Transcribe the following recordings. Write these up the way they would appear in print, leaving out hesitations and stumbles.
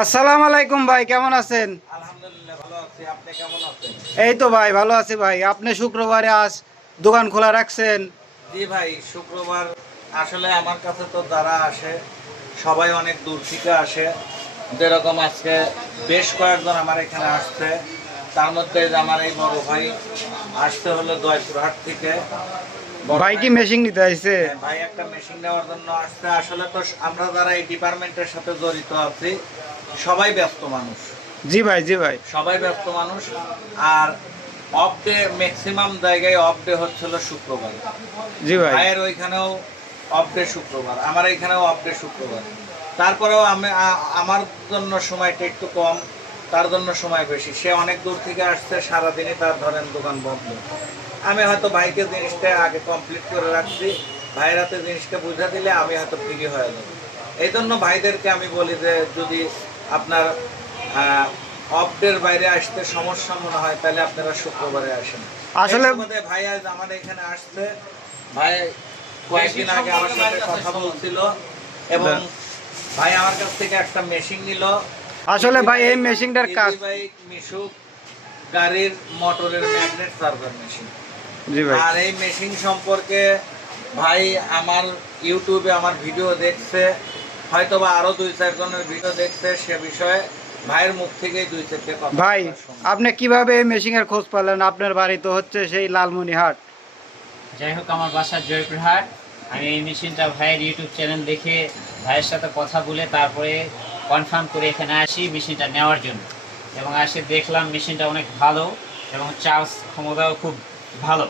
আসসালামু আলাইকুম ভাই, কেমন আছেন? আলহামদুলিল্লাহ ভালো আছি। আপনি কেমন আছেন? এই তো ভাই ভালো আছি ভাই। আপনি শুক্রবারে আজ দোকান খোলা রাখছেন? জি ভাই, শুক্রবার আসলে আমার কাছে তো যারা আসে সবাই অনেক দূর থেকে আসে। যেরকম আজকে বেশ কয়েকজন আমার এখানে আসছে। তার মধ্যে যে আমার এই বড় ভাই আসতে হলো জয়পুরহাট থেকে। ভাই কি মেশিন নিতে আইছে? হ্যাঁ, ভাই একটা মেশিন নেওয়ার জন্য আসছে। আসলে তো আমরা যারা এই ডিপার্টমেন্টের সাথে জড়িত আছি সবাই ব্যস্ত মানুষ। জি ভাই, জি ভাই। সবাই ব্যস্ত মানুষ। আর অফ ডে ম্যাক্সিমাম জায়গায় অফ ডে হচ্ছিল শুক্রবার। জি ভাই। ভাইয়ের ওইখানেও অফ ডে শুক্রবার, আমার এইখানেও অফ ডে শুক্রবার। তারপরেও আমি আমার জন্য সময়টা একটু কম, তার জন্য সময় বেশি। সে অনেক দূর থেকে আসছে, সারাদিনই তার ধরেন দোকান বন্ধ। আমি হয়তো ভাইকে জিনিসটা আগে কমপ্লিট করে রাখছি, ভাইয়ের হাতে জিনিসটা বুঝা দিলে আমি হয়তো ফ্রি হয়ে যাবো। এই জন্য ভাইদেরকে আমি বলি যে যদি আপনার অফ ডের বাইরে আসতে সমস্যা মনে হয় তাহলে আপনারা শুক্রবারে আসেন। আসলে ভাই আজ আমাদের এখানে আসছে। ভাই কয়েকদিন আগে আমার সাথে কথা বলছিল এবং ভাই আমার কাছ থেকে একটা মেশিন নিল। আসলে ভাই এই মেশিনটার কাজ। ভাই মিশুক গাড়ির মোটরের ম্যাগনেট সার্ভার মেশিন। জি ভাই। আর এই মেশিন সম্পর্কে ভাই আমার ইউটিউবে আমার ভিডিও দেখছে, হয়তোবা আরো 2-4 জনের ভিডিও দেখছে। সে বিষয়ে ভাইয়ের মুখ থেকেই 2-4টে কথা ভাই শুনবো। আপনি কিভাবে এই মেশিনের খোঁজ পেলেন? আপনার বাড়ি তো হচ্ছে সেই লালমনিরহাট। যাই হোক, আমার বাসা জয়পুরহাট। আমি এই মেশিনটা ভাইয়ের ইউটিউব চ্যানেল দেখে ভাইয়ের সাথে কথা বলে তারপরে কনফার্ম করে এখানে আসি মেশিনটা নেওয়ার জন্য। এবং এসে দেখলাম মেশিনটা অনেক ভালো এবং চার্জ ক্ষমতাও খুব ভালো।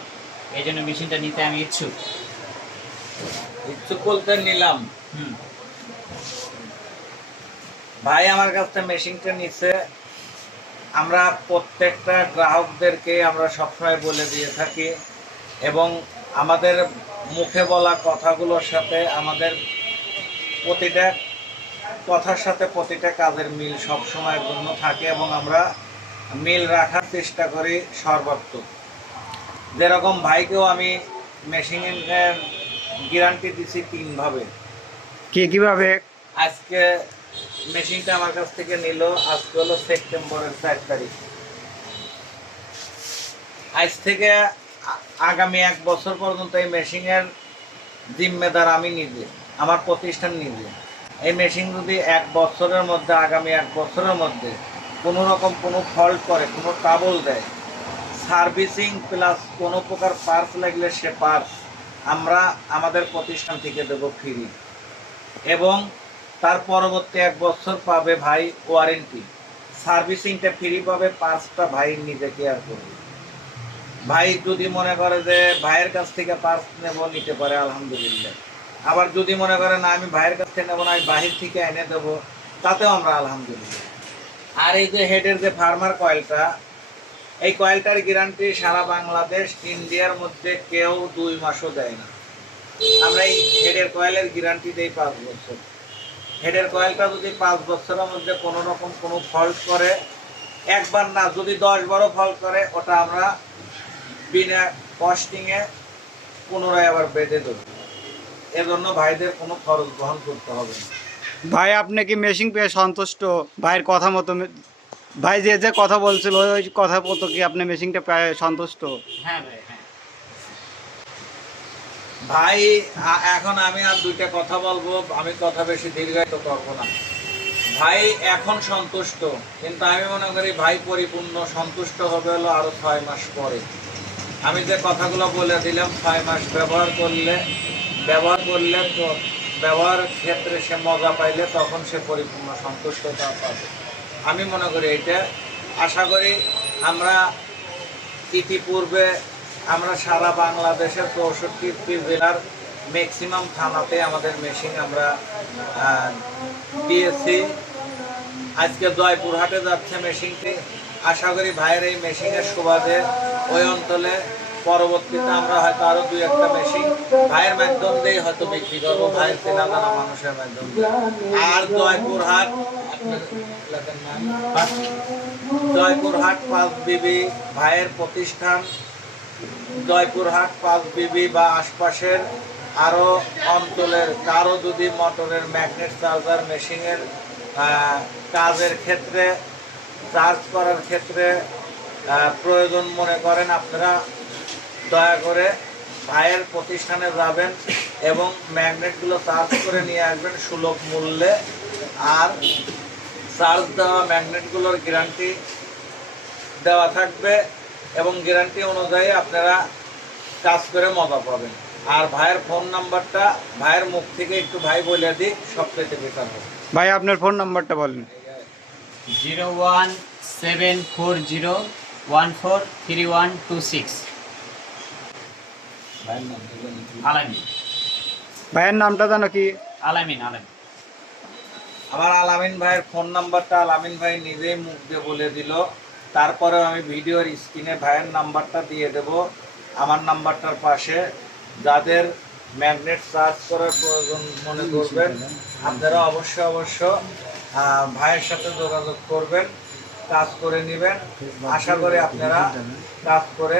এই জন্য মেশিনটা নিতে আমি ইচ্ছুক। ইচ্ছুক বলতে নিলাম। হুম। ভাই আমার কাছ থেকে মেশিনটা নিচ্ছে। আমরা প্রত্যেকটা গ্রাহকদেরকে আমরা সবসময় বলে দিয়ে থাকি এবং আমাদের মুখে বলা কথাগুলোর সাথে আমাদের প্রতিটা কথার সাথে প্রতিটা কাজের মিল সবসময়ের জন্য থাকে এবং আমরা মিল রাখার চেষ্টা করি সর্বাত্মক। যেরকম ভাইকেও আমি মেশিনের গ্যারান্টি দিছি 3 ভাবে। কিভাবে? আজকে মেশিনটা আমার কাছ থেকে নিল, আজকে হলো সেপ্টেম্বরের 4 তারিখ। আজ থেকে আগামী 1 বছর পর্যন্ত এই মেশিনের জিম্মেদার আমি নিজে, আমার প্রতিষ্ঠান নিজে। এই মেশিন যদি 1 বছরের মধ্যে, আগামী 1 বছরের মধ্যে কোনো রকম কোনো ফল্ট করে, কোনো ট্রাবল দেয়, সার্ভিসিং প্লাস কোনো প্রকার পার্টস লাগলে সে পার্টস আমরা আমাদের প্রতিষ্ঠান থেকে দেবো ফ্রি এবং তার পরবর্তী 1 বছর পাবে ভাই ওয়ারেন্টি। সার্ভিসিংটা ফ্রি পাবে, পার্টসটা ভাই নিজে কেয়ার করবে। ভাই যদি মনে করে যে ভাইয়ের কাছ থেকে পার্টস নেব, নিতে পারে, আলহামদুলিল্লাহ। আবার যদি মনে করে না আমি ভাইয়ের কাছ থেকে নেবো না, আমি বাহির থেকে এনে দেবো, তাতেও আমরা আলহামদুলিল্লাহ। আর এই যে হেডের যে ফার্মার কয়েলটা, এই কয়েলটার গ্যারান্টি সারা বাংলাদেশ ইন্ডিয়ার মধ্যে কেউ 2 মাসও দেয় না। আমরা এই হেডের কয়েলের গ্যারান্টি দেই 5 বছর। হেডের কয়েলটা যদি 5 বছরের মধ্যে কোনো রকম কোনো ফল্ট করে, একবার না যদি 10 বারও ফল্ট করে, ওটা আমরা বিনা কস্টিংয়ে পুনরায় আবার বেঁধে দেবো। এজন্য ভাইদের কোনো খরচ বহন করতে হবে না। ভাই আপনি কি মেশিন পেয়ে সন্তুষ্ট? ভাইয়ের কথা মতো ভাই যে কথা বলছিল ওই কথা মতো কি আপনি মেশিনটা পেয়ে সন্তুষ্ট? হ্যাঁ ভাই, হ্যাঁ। ভাই এখন আমি আর 2টা কথা বলবো, আমি কথা বেশি দীর্ঘায়িত করবো না। ভাই এখন সন্তুষ্ট, কিন্তু আমি মনে করি ভাই পরিপূর্ণ সন্তুষ্ট হবে হলো আরো 6 মাস পরে। আমি যে কথাগুলো বলে দিলাম, 6 মাস ব্যবহার করলে তো ব্যবহারের ক্ষেত্রে সে মজা পাইলে তখন সে পরিপূর্ণ সন্তুষ্টতা পাবে। আমি মনে করি এটা, আশা করি আমরা ইতিপূর্বে আমরা সারা বাংলাদেশের 64টি জেলার ম্যাক্সিমাম থানাতে আমাদের মেশিন আমরা দিয়েছি। আজকে জয়পুরহাটে যাচ্ছে মেশিনটি। আশা করি ভাইয়ের এই মেশিনের সুবাদে ওই অঞ্চলে পরবর্তীতে আমরা হয়তো আরো 2-1টা মেশিন ভাইয়ের মাধ্যম দিয়ে হয়তো বিক্রি করবো, ভাইয়ের চেনা জানা মানুষের মাধ্যম দিয়ে। আর জয়পুরহাট, আপনার এলাকার নাম জয়পুরহাট 5 বিবি ভাইয়ের প্রতিষ্ঠান। জয়পুরহাট 5 বিবি বা আশপাশের আরো অঞ্চলের কারো যদি মোটরের ম্যাগনেট চার্জার মেশিনের কাজের ক্ষেত্রে, চার্জ করার ক্ষেত্রে প্রয়োজন মনে করেন, আপনারা দয়া করে ভাইয়ের প্রতিষ্ঠানে যাবেন এবং ম্যাগনেটগুলো চার্জ করে নিয়ে আসবেন সুলভ মূল্যে। আর চার্জ দেওয়া ম্যাগনেটগুলোর গ্যারান্টি দেওয়া থাকবে এবং গ্যারান্টি অনুযায়ী আপনারা কাজ করে মজা পাবেন। আর ভাইয়ের ফোন নাম্বারটা ভাইয়ের মুখ থেকে একটু ভাই বলে দিই, সবচেয়ে বেটার হবে। ভাই আপনার ফোন নাম্বারটা বলেন। 01740143126। ভাইয়ের নাম বলবেন? আলামিন। ভাইয়ের নামটা জানো কি? আলামিন। আমার আলামিন ভাইয়ের ফোন নাম্বারটা আলামিন ভাই নিজেই মুখ দিয়ে বলে দিল। তারপরে আমি ভিডিওর স্ক্রিনে ভাইয়ের নাম্বারটা দিয়ে দেব। আমার নাম্বারটার পাশে যাদের ম্যাগনেট চার্জ করার প্রয়োজন মনে করবেন, আপনারা অবশ্য ভাইয়ের সাথে যোগাযোগ করবেন, কাজ করে নেবেন। আশা করি আপনারা কাজ করে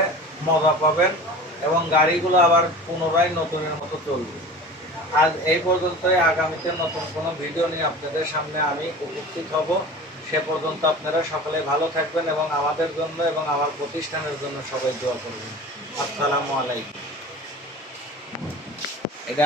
মজা পাবেন এবং গাড়িগুলো আবার পুনরায় নতুনের মতো চলবে। আজ এই পর্যন্তই। আগামীতে নতুন কোনো ভিডিও নিয়ে আপনাদের সামনে আমি উপস্থিত হব। সে পর্যন্ত আপনারা সকলে ভালো থাকবেন এবং আমাদের জন্য এবং আমার প্রতিষ্ঠানের জন্য সবাই দোয়া করবেন। আসসালামু আলাইকুম। এটা